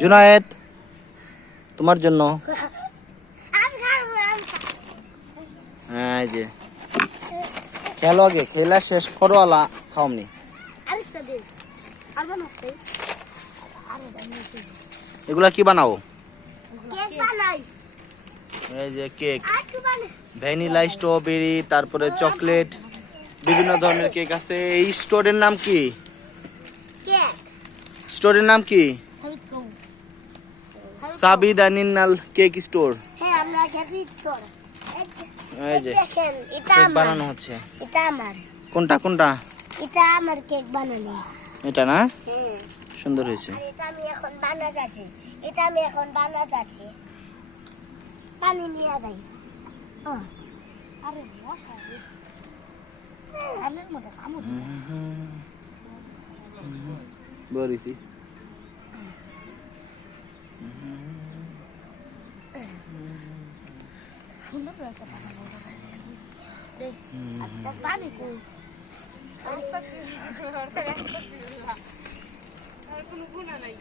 জুনায়েদ তোমার জন্য। হ্যাঁ এই যে খেলো, আগে খেলা শেষ করো, আলা খাওনি। এগুলা কি বানাও? এই যে কেক, ভ্যানিলা, স্ট্রবেরি, তারপরে চকলেট, বিভিন্ন ধরনের কেক আছে। এই স্টোরের নাম কি? স্টোরের নাম কি? Sabida নিন্নাল cake store. এই যে কেক বানানো হচ্ছে। কোনটা কোনটা? এটা আমার কেক বানানো। এটা না? সুন্দর হয়েছে। এটা আমি এখন বানাচ্ছি। পানি নিয়ে যাই। আরে মশা রে। আলের মধ্যে কামড় দেয়। বরিসি। সুন্দর একটা পানি কই? আর কোনো গুণা নাই।